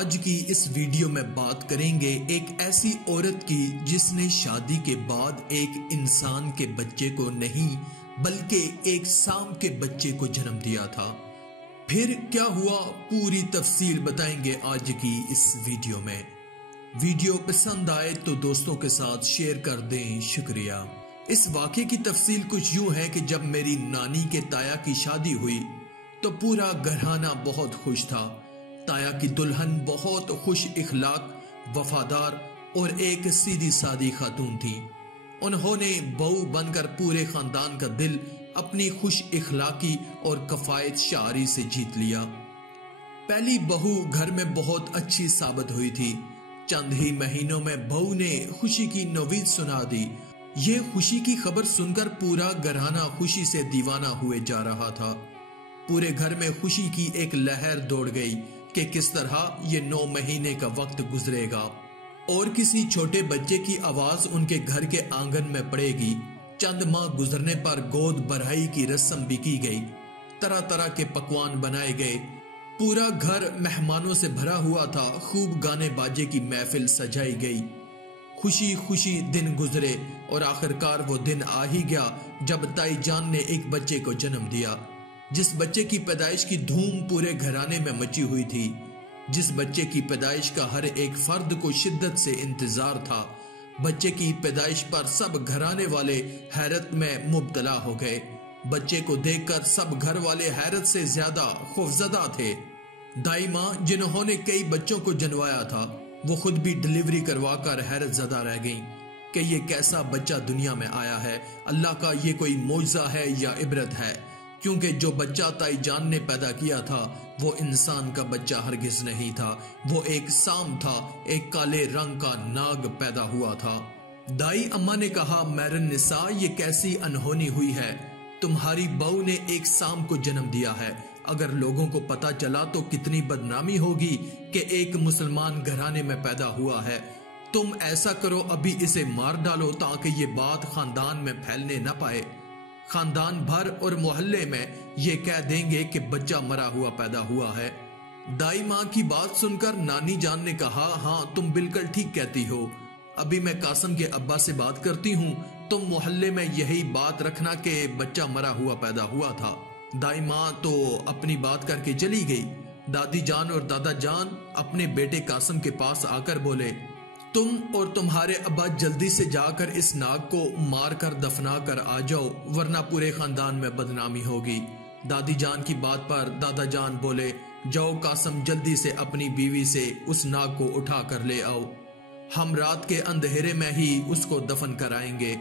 आज की इस वीडियो में बात करेंगे एक ऐसी औरत की जिसने शादी के बाद एक इंसान के बच्चे को नहीं बल्कि एक सांप के बच्चे को जन्म दिया था। फिर क्या हुआ, पूरी तफसील बताएंगे आज की इस वीडियो में। वीडियो पसंद आए तो दोस्तों के साथ शेयर कर दें, शुक्रिया। इस वाक़े की तफसील कुछ यूं है कि जब मेरी नानी के ताया की शादी हुई तो पूरा घराना बहुत खुश था। ताया की दुल्हन बहुत खुश इखलाक, वफादार और एक सीधी सादी खातून थी। उन्होंने बहू बनकर पूरे खानदान का दिल अपनी खुश इखलाकी और कफायत शारी से जीत लिया। पहली बहू घर में बहुत अच्छी साबित हुई थी। चंद ही महीनों में बहू ने खुशी की नवीद सुना दी। ये खुशी की खबर सुनकर पूरा घराना खुशी से दीवाना हुए जा रहा था। पूरे घर में खुशी की एक लहर दौड़ गई कि किस तरह ये 9 महीने का वक्त गुजरेगा और किसी छोटे बच्चे की आवाज उनके घर के आंगन में पड़ेगी। चंद माह गुजरने पर गोद भराई की रस्म भी की गई। तरह तरह के पकवान बनाए गए। पूरा घर मेहमानों से भरा हुआ था। खूब गाने बाजे की महफिल सजाई गई। खुशी खुशी दिन गुजरे और आखिरकार वो दिन आ ही गया जब ताई जान ने एक बच्चे को जन्म दिया। जिस बच्चे की पैदाइश की धूम पूरे घराने में मची हुई थी, जिस बच्चे की पैदाइश का हर एक फर्द को शिद्दत से इंतजार था। बच्चे की पैदाइश पर सब घराने वाले हैरत में मुब्तला हो गए। बच्चे को देखकर सब घर वाले हैरत से ज्यादा खौफजदा थे। दाई माँ जिन्होंने कई बच्चों को जन्माया था, वो खुद भी डिलीवरी करवाकर हैरत ज़दा रह गईं कि ये कैसा बच्चा दुनिया में आया है। अल्लाह का ये कोई मौजज़ा है या इबरत है, क्योंकि जो बच्चा ताई जान ने पैदा किया था वो इंसान का बच्चा हरगिज नहीं था। वो एक सांप था, एक काले रंग का नाग पैदा हुआ था। दाई अम्मा ने कहा, मैरन निसा, ये कैसी अनहोनी हुई है। तुम्हारी बहू ने एक सांप को जन्म दिया है। अगर लोगों को पता चला तो कितनी बदनामी होगी कि एक मुसलमान घराने में पैदा हुआ है। तुम ऐसा करो, अभी इसे मार डालो ताकि ये बात खानदान में फैलने न पाए। खानदान भर और मोहल्ले में ये कह देंगे कि बच्चा मरा हुआ पैदा हुआ है। दाई माँ की बात सुनकर नानी जान ने कहा, हाँ तुम बिल्कुल ठीक कहती हो। अभी मैं कासम के अब्बा से बात करती हूँ। तुम मोहल्ले में यही बात रखना कि बच्चा मरा हुआ पैदा हुआ था। दाई माँ तो अपनी बात करके चली गई। दादी जान और दादा जान अपने बेटे कासम के पास आकर बोले, तुम और तुम्हारे अब्बा जल्दी से जाकर इस नाग को मार कर दफना कर आ जाओ, वरना पूरे खानदान में बदनामी होगी। दादी जान की बात पर दादा जान बोले, जाओ कासम जल्दी से अपनी बीवी से उस नाग को उठा कर ले आओ। हम रात के अंधेरे में ही उसको दफन कराएंगे।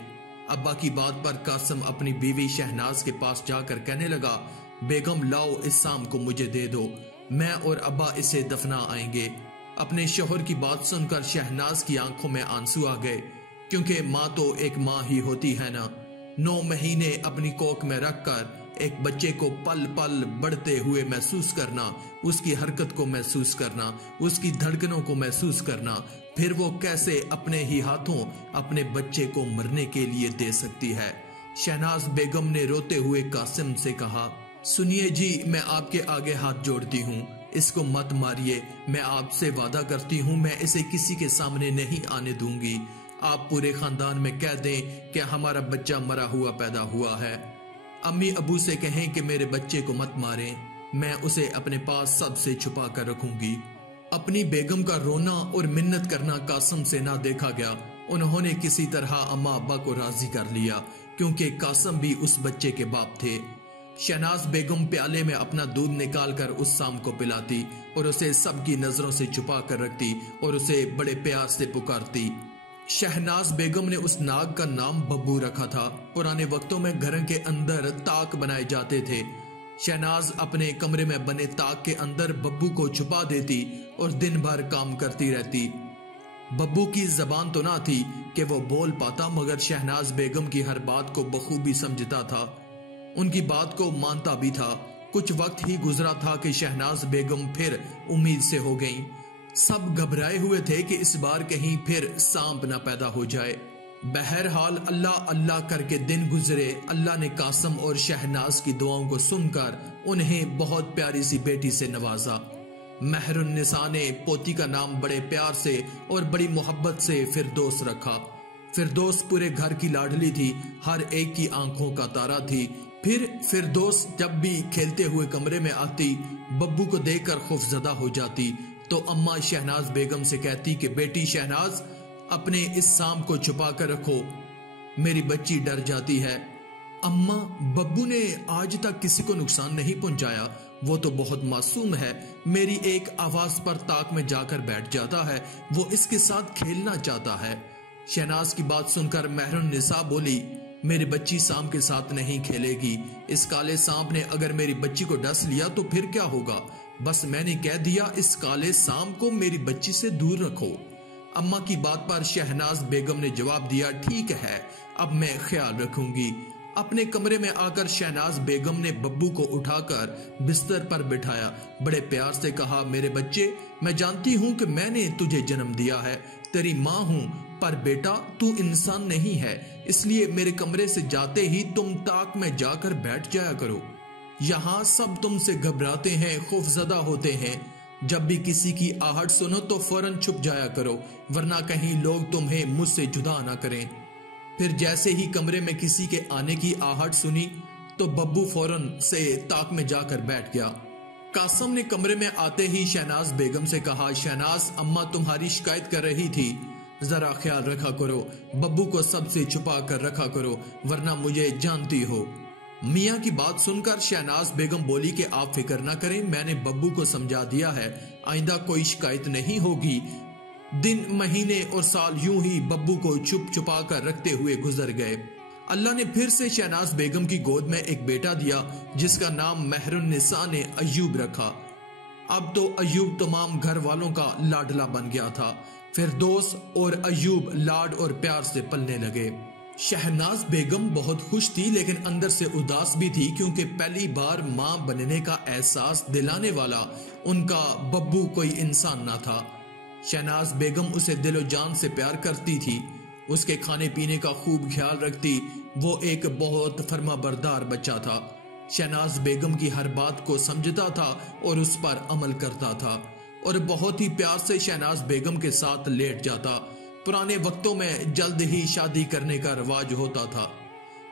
अब्बा की बात पर कासम अपनी बीवी शहनाज के पास जाकर कहने लगा, बेगम लाओ इस सांप को मुझे दे दो, मैं और अब्बा इसे दफना आएंगे। अपने शोहर की बात सुनकर शहनाज की आंखों में आंसू आ गए, क्योंकि माँ तो एक माँ ही होती है ना। 9 महीने अपनी कोख में रखकर एक बच्चे को पल पल बढ़ते हुए महसूस करना, उसकी हरकत को महसूस करना, उसकी धड़कनों को महसूस करना, फिर वो कैसे अपने ही हाथों अपने बच्चे को मरने के लिए दे सकती है। शहनाज बेगम ने रोते हुए कासिम से कहा, सुनिए जी, मैं आपके आगे हाथ जोड़ती हूँ, इसको मत मारिए। मैं आपसे वादा करती हूँ मैं इसे किसी के सामने नहीं आने दूंगी। आप पूरे खानदान में कह दें कि हमारा बच्चा मरा हुआ पैदा हुआ है। अम्मी अबू से कहें कि मेरे बच्चे को मत मारें, मैं उसे अपने पास सबसे छुपा कर रखूंगी। अपनी बेगम का रोना और मिन्नत करना कासम से ना देखा गया। उन्होंने किसी तरह अम्मा अब्बा को राजी कर लिया, क्योंकि कासम भी उस बच्चे के बाप थे। शहनाज बेगम प्याले में अपना दूध निकालकर उस सांप को पिलाती और उसे सबकी नजरों से छुपा कर रखती और उसे बड़े प्यार से पुकारती। शहनाज बेगम ने उस नाग का नाम बब्बू रखा था। पुराने वक्तों में घर के अंदर ताक बनाए जाते थे। शहनाज अपने कमरे में बने ताक के अंदर बब्बू को छुपा देती और दिन भर काम करती रहती। बब्बू की जबान तो ना थी कि वो बोल पाता, मगर शहनाज बेगम की हर बात को बखूबी समझता था, उनकी बात को मानता भी था। कुछ वक्त ही गुजरा था कि शहनाज बेगम फिर उम्मीद से हो गईं। सब घबराए हुए थे कि इस बार कहीं फिर सांप न पैदा हो जाए। बहरहाल अल्लाह अल्लाह करके दिन गुजरे। अल्लाह ने कासम और शहनाज की दुआओं को सुनकर उन्हें बहुत प्यारी सी बेटी से नवाजा। महरुन्निसा ने पोती का नाम बड़े प्यार से और बड़ी मोहब्बत से फिरदौस रखा। फिरदौस पूरे घर की लाडली थी, हर एक की आंखों का तारा थी। फिर फिरदौस जब भी खेलते हुए कमरे में आती, बब्बू को देखकर खौफजदा हो जाती तो अम्मा शहनाज बेगम से कहती कि बेटी शहनाज, अपने इस शाम को छुपा कर रखो, मेरी बच्ची डर जाती है। अम्मा, बब्बू ने आज तक किसी को नुकसान नहीं पहुंचाया, वो तो बहुत मासूम है। मेरी एक आवाज पर ताक में जाकर बैठ जाता है, वो इसके साथ खेलना चाहता है। शहनाज की बात सुनकर महरुन्निसा बोली, मेरी बच्ची सांप के साथ नहीं खेलेगी। इस काले सांप ने अगर मेरी बच्ची को डस लिया तो फिर क्या होगा? बस मैंने कह दिया, इस काले सांप को मेरी बच्ची से दूर रखो। अम्मा की बात पर शहनाज बेगम ने जवाब दिया, ठीक है, अब मैं ख्याल रखूंगी। अपने कमरे में आकर शहनाज बेगम ने बब्बू को उठाकर बिस्तर पर बिठाया, बड़े प्यार से कहा, मेरे बच्चे, मैं जानती हूँ कि मैंने तुझे जन्म दिया है, तेरी माँ हूँ, पर बेटा तू इंसान नहीं है, इसलिए मेरे कमरे से जाते ही तुम ताक में जाकर बैठ जाया करो। यहाँ सब तुमसे घबराते हैं, खौफजदा होते हैं। जब भी किसी की आहट सुनो तो फौरन छुप जाया करो, वरना कहीं लोग तुम्हें मुझसे जुदा ना करें। फिर जैसे ही कमरे में किसी के आने की आहट सुनी तो बब्बू फौरन से ताक में जाकर बैठ गया। कासम ने कमरे में आते ही शहनाज बेगम से कहा, शहनाज, अम्मा तुम्हारी शिकायत कर रही थी, जरा ख्याल रखा करो, बब्बू को सबसे छुपा कर रखा करो, वरना मुझे जानती हो। मियाँ की बात सुनकर शहनाज बेगम बोली कि आप फिक्र ना करें, मैंने बब्बू को समझा दिया है, आइंदा कोई शिकायत नहीं होगी। दिन, महीने और साल यूं ही बब्बू को छुप छुपा कर रखते हुए गुजर गए। अल्लाह ने फिर से शहनाज बेगम की गोद में एक बेटा दिया, जिसका नाम महरुन्निसा ने अय्यूब रखा। अब तो अय्यूब तमाम घर वालों का लाडला बन गया था। फिरदौस और अय्यूब लाड और प्यार से पलने लगे। शहनाज बेगम बहुत खुश थी, लेकिन अंदर से उदास भी थी, क्योंकि पहली बार मां बनने का एहसास दिलाने वाला उनका बब्बू कोई इंसान ना था। शहनाज बेगम उसे दिलो जान से प्यार करती थी, उसके खाने पीने का खूब ख्याल रखती। वो एक बहुत फर्माबरदार बच्चा था। शहनाज बेगम की हर बात को समझता था और उस पर अमल करता था, और बहुत ही प्यार से शहनाज बेगम के साथ लेट जाता। पुराने वक्तों में जल्द ही शादी करने का रिवाज होता था।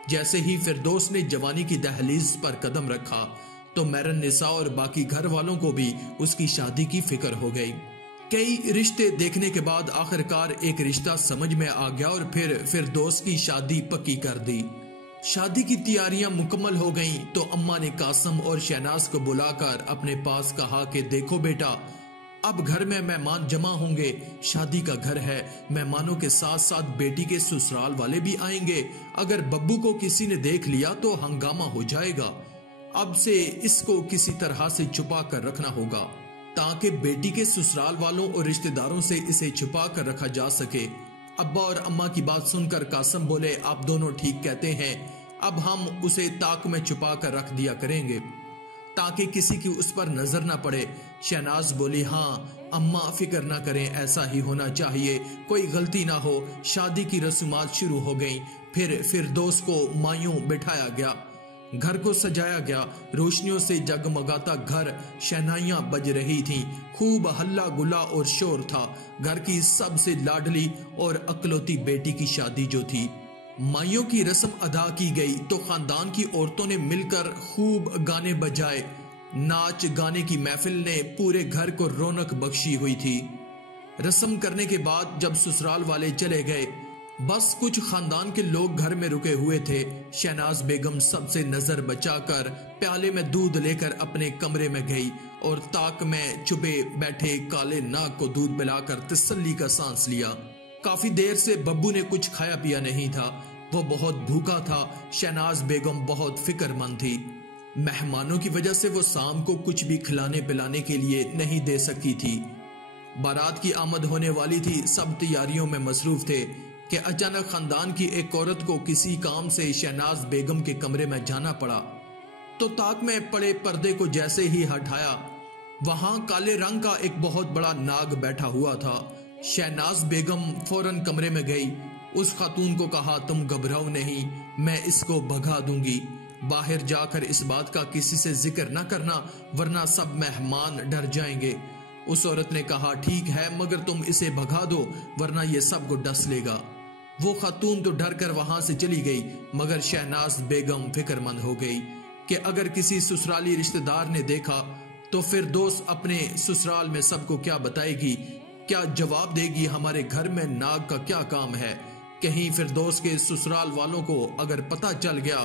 जैसे ही फिरदौस ने जवानी की दहलीज पर कदम रखा तो महरुन्निसा और बाकी घर वालों को भी उसकी शादी की फिक्र हो गई। कई रिश्ते देखने के बाद आखिरकार एक रिश्ता समझ में आ गया और फिर फिरदौस की शादी पक्की कर दी। शादी की तैयारियां मुकम्मल हो गईं तो अम्मा ने कासम और शहनाज को बुलाकर अपने पास कहा कि देखो बेटा, अब घर में मेहमान जमा होंगे, शादी का घर है, मेहमानों के साथ साथ बेटी के ससुराल वाले भी आएंगे। अगर बब्बू को किसी ने देख लिया तो हंगामा हो जाएगा। अब से इसको किसी तरह से छुपा कर रखना होगा ताकि बेटी के ससुराल वालों और रिश्तेदारों से इसे छुपा कर रखा जा सके। अब्बा और अम्मा की बात सुनकर कासम बोले, आप दोनों ठीक कहते हैं, अब हम उसे ताक में छुपा कर रख दिया करेंगे ताकि किसी की उस पर नजर ना पड़े। शहनाज बोली, हाँ अम्मा फिक्र ना करें, ऐसा ही होना चाहिए, कोई गलती ना हो। शादी की रस्मात शुरू हो गईं। फिर फिरदौस को मायूं बिठाया गया, घर को सजाया गया, रोशनियों से जगमगाता घर, शहनाइयां बज रही थीं, खूब हल्ला गुल्ला और शोर था। घर की सबसे लाडली और अकलौती बेटी की शादी जो थी, माइयों की रस्म अदा की गई तो खानदान की औरतों ने मिलकर खूब गाने बजाए। नाच गाने की महफिल ने पूरे घर को रौनक बख्शी हुई थी। रस्म करने के बाद जब ससुराल वाले चले गए, बस कुछ खानदान के लोग घर में रुके हुए थे। शहनाज बेगम सबसे नजर बचाकर प्याले में दूध लेकर अपने कमरे में गई और ताक में छुपे बैठे काले नाग को दूध पिलाकर तसल्ली का सांस लिया। काफी देर से बब्बू ने कुछ खाया पिया नहीं था, वो बहुत भूखा था। शहनाज बेगम बहुत फिक्रमंद थी। मेहमानों की वजह से वो शाम को कुछ भी खिलाने पिलाने के लिए नहीं दे सकी थी। बारात की आमद होने वाली थी, सब तैयारियों में मसरूफ थे कि अचानक खानदान की एक औरत को किसी काम से शहनाज बेगम के कमरे में जाना पड़ा। तो ताक में पड़े पर्दे को जैसे ही हटाया, वहां काले रंग का एक बहुत बड़ा नाग बैठा हुआ था। शहनाज बेगम फौरन कमरे में गई, उस खातून को कहा, तुम घबराओ नहीं, मैं इसको भगा दूंगी। बाहर जाकर इस बात का किसी से जिक्र न करना, वरना सब मेहमान डर जाएंगे। उस औरत ने कहा, ठीक है, मगर तुम इसे भगा दो वरना ये सबको डस लेगा। वो खातून तो डर कर वहां से चली गई, मगर शहनाज बेगम फिक्रमंद हो गई कि अगर किसी ससुराली रिश्तेदार ने देखा तो फिर दोस्त अपने ससुराल में सबको क्या बताएगी, क्या जवाब देगी, हमारे घर में नाग का क्या काम है। कहीं फिर दोस्त के ससुराल वालों को अगर पता चल गया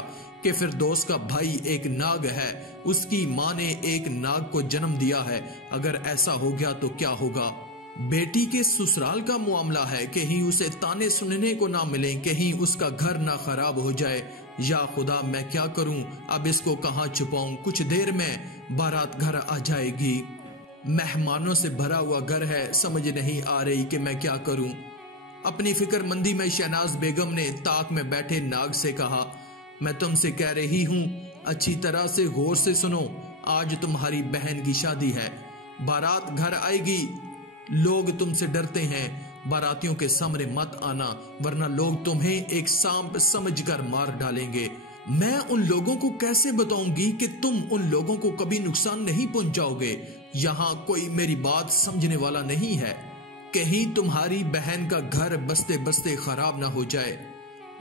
कि फिर दोस्त का भाई एक नाग है, उसकी माँ ने एक नाग को जन्म दिया है, अगर ऐसा हो गया तो क्या होगा। बेटी के ससुराल का मामला है, कहीं उसे ताने सुनने को ना मिले, कहीं उसका घर ना खराब हो जाए। या खुदा, मैं क्या करूं, अब इसको कहां छुपाऊं। कुछ देर में बारात घर आ जाएगी, मेहमानों से भरा हुआ घर है, समझ नहीं आ रही कि मैं क्या करूं। अपनी फिक्रमंदी में शहनाज बेगम ने ताक में बैठे नाग से कहा, मैं तुमसे कह रही हूं, अच्छी तरह से गौर से सुनो, आज तुम्हारी बहन की शादी है, बारात घर आएगी, लोग तुमसे डरते हैं, बारातियों के सामने मत आना वरना लोग तुम्हें एक सांप समझकर मार डालेंगे। मैं उन लोगों को कैसे बताऊंगी कि तुम उन लोगों को कभी नुकसान नहीं पहुंचाओगे। यहाँ कोई मेरी बात समझने वाला नहीं है, कहीं तुम्हारी बहन का घर बसते बसते खराब ना हो जाए।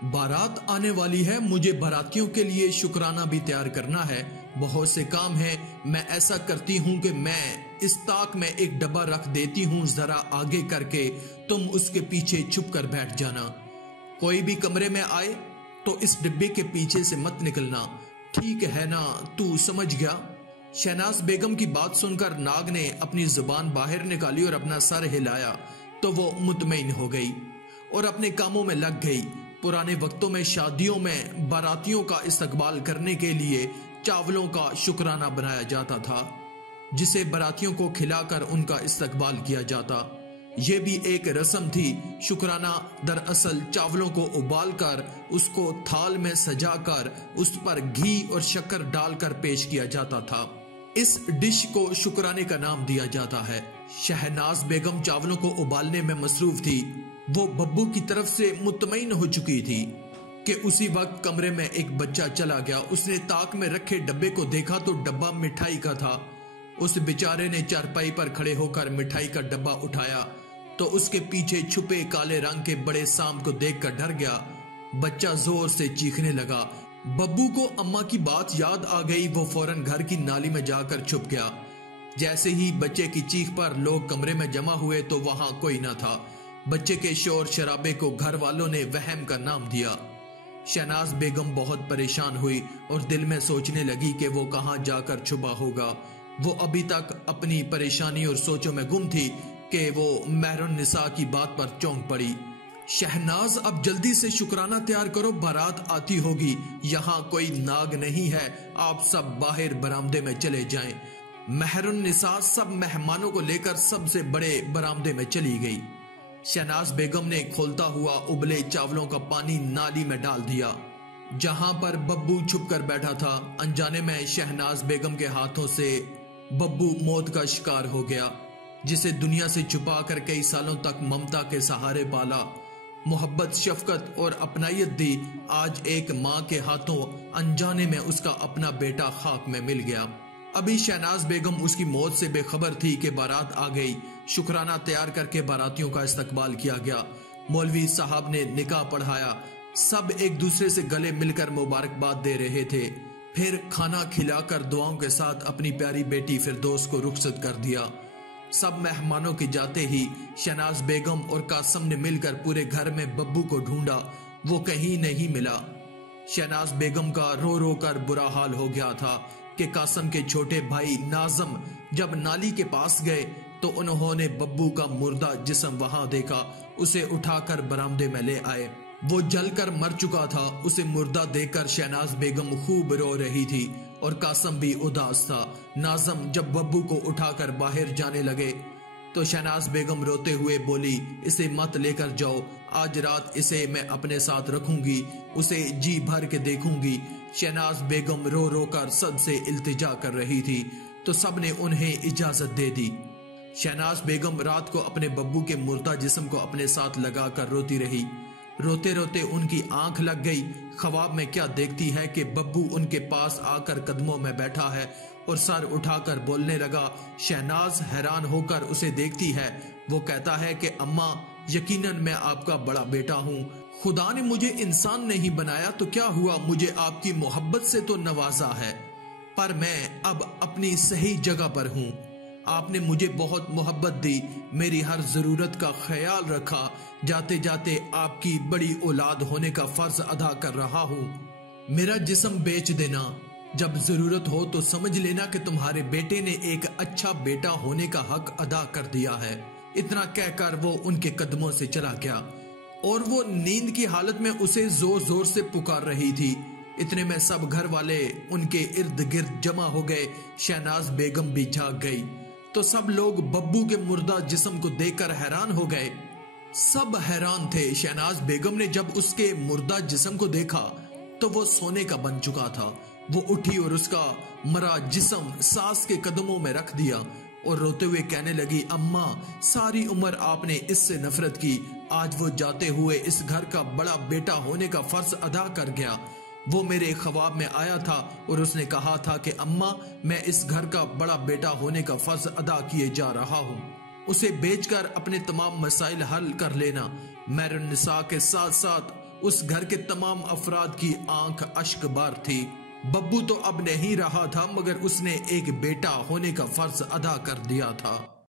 बारात आने वाली है, मुझे बारातियों के लिए शुक्राना भी तैयार करना है, बहुत से काम है। मैं ऐसा करती हूँ कि मैं इस ताक में एक डब्बा रख देती हूँ, जरा आगे करके तुम उसके पीछे छुप कर बैठ जाना। कोई भी कमरे में आए तो इस डिब्बे के पीछे से मत निकलना, ठीक है ना, तू समझ गया। शहनाज बेगम की बात सुनकर नाग ने अपनी जुबान बाहर निकाली और अपना सर हिलाया तो वो मुतमईन हो गई और अपने कामों में लग गई। पुराने वक्तों में शादियों में बारातियों का इस्तकबाल करने के लिए चावलों का शुक्राना बनाया जाता था, जिसे बारातियों को खिलाकर उनका इस्तकबाल किया जाता। यह भी एक रस्म थी। शुक्राना दरअसल चावलों को उबालकर उसको थाल में सजाकर उस पर घी और शक्कर डालकर पेश किया जाता था। इस डिश को शुक्राने का नाम दिया जाता है। शहनाज बेगम चावलों को उबालने में मसरूफ थी। वो बब्बू की तरफ से मुतमईन हो चुकी थी कि उसी वक्त कमरे में एक बच्चा चला गया। उसने ताक में रखे डब्बे को देखा तो डब्बा मिठाई का था। उस बेचारे ने चारपाई पर खड़े होकर मिठाई का डब्बा उठाया तो उसके पीछे छुपे काले रंग के बड़े सांप को देखकर डर गया। बच्चा जोर से चीखने लगा। बब्बू को अम्मा की बात याद आ गई। वो फौरन घर की नाली में जाकर छुप गया। जैसे ही बच्चे की चीख पर लोग कमरे में जमा हुए तो वहां कोई न था। बच्चे के शोर शराबे को घर वालों ने वहम का नाम दिया। शहनाज बेगम बहुत परेशान हुई और दिल में सोचने लगी कि वो कहां जाकर छुपा होगा। वो अभी तक अपनी परेशानी और सोचों में गुम थी कि वो महरुन निसा की बात पर चौंक पड़ी। शहनाज, अब जल्दी से शुक्राना तैयार करो, बारात आती होगी। यहाँ कोई नाग नहीं है, आप सब बाहर बरामदे में चले जाएं। महरुन निसा सब मेहमानों को लेकर सबसे बड़े बरामदे में चली गई। शहनाज बेगम ने खोलता हुआ उबले चावलों का पानी नाली में डाल दिया जहां पर बब्बू छुप कर बैठा था। अनजाने में शहनाज बेगम के हाथों से बब्बू मौत का शिकार हो गया, जिसे दुनिया से छुपाकर कई सालों तक ममता के सहारे पाला, मोहब्बत, शफकत और अपनायत दी। आज एक माँ के हाथों अनजाने में उसका अपना बेटा खाक में मिल गया। अभी शहनाज बेगम उसकी मौत से बेखबर थी कि बारात आ गई। शुक्राना तैयार करके बारातियों का इस्तकबाल किया गया। मौलवी साहब ने निकाह पढ़ाया। सब एक दूसरे से गले मिलकर मुबारकबाद दे रहे थे। फिर खाना खिलाकर दुआओं के साथ अपनी प्यारी बेटी फिरदौस को रुखसत कर दिया। सब मेहमानों के जाते ही शहनाज बेगम और कासम ने मिलकर पूरे घर में बब्बू को ढूंढा। वो कहीं नहीं मिला। शहनाज बेगम का रो रो कर बुरा हाल हो गया था कि कासम के छोटे भाई नाजम जब नाली के पास गए तो उन्होंने बब्बू का मुर्दा जिस्म वहां देखा। उसे उठाकर बरामदे में ले आए। वो जलकर मर चुका था। उसे मुर्दा देखकर शहनाज बेगम खूब रो रही थी और कासम भी उदास था। नाजम जब बब्बू को उठाकर बाहर जाने लगे तो शहनाज बेगम रोते हुए बोली, इसे मत लेकर जाओ, आज रात इसे मैं अपने साथ रखूंगी, उसे जी भर के देखूंगी। शहनाज बेगम रो रो कर सबसे इल्तिजा कर रही थी तो सबने उन्हें इजाजत दे दी। शहनाज बेगम रात को अपने बब्बू के मुर्दा जिस्म को अपने साथ लगाकर रोती रही। रोते रोते उनकी आंख लग गई। ख्वाब में क्या देखती है कि बब्बू उनके पास आकर कदमों में बैठा है और सर उठाकर बोलने लगा। शहनाज हैरान होकर उसे देखती है। वो कहता है कि अम्मा, यकीनन मैं आपका बड़ा बेटा हूँ। खुदा ने मुझे इंसान नहीं बनाया तो क्या हुआ, मुझे आपकी मोहब्बत से तो नवाजा है, पर मैं अब अपनी सही जगह पर हूँ। आपने मुझे बहुत मोहब्बत दी, मेरी हर जरूरत का ख्याल रखा। जाते जाते आपकी बड़ी औलाद होने का फर्ज अदा कर रहा हूँ। मेरा जिस्म बेच देना, जब जरूरत हो तो समझ लेना कि तुम्हारे बेटे ने एक अच्छा बेटा होने का हक अदा कर दिया है। इतना कहकर वो उनके कदमों से चला गया और वो नींद की हालत में उसे जोर जोर से पुकार रही थी। इतने में सब घर वाले उनके इर्द गिर्द जमा हो गए। शहनाज बेगम भी जाग गई तो सब लोग बब्बू के मुर्दा जिस्म को देखकर हैरान हो गए। सब हैरान थे। शहनाज बेगम ने जब उसके मुर्दा जिस्म को देखा तो वो सोने का बन चुका था। वो उठी और उसका मरा जिस्म सास के कदमों में रख दिया और रोते हुए कहने लगी, अम्मा, सारी उम्र आपने इससे नफरत की, आज वो जाते हुए इस घर का बड़ा बेटा होने का फर्ज अदा कर गया। वो मेरे ख्वाब में आया था और उसने कहा था कि अम्मा, मैं इस घर का बड़ा बेटा होने का फर्ज अदा किए जा रहा हूँ। उसे बेचकर अपने तमाम मसाइल हल कर लेना। महरुन्निसा के साथ साथ उस घर के तमाम अफराद की आंख अश्कबार थी। बब्बू तो अब नहीं रहा था, मगर उसने एक बेटा होने का फर्ज अदा कर दिया था।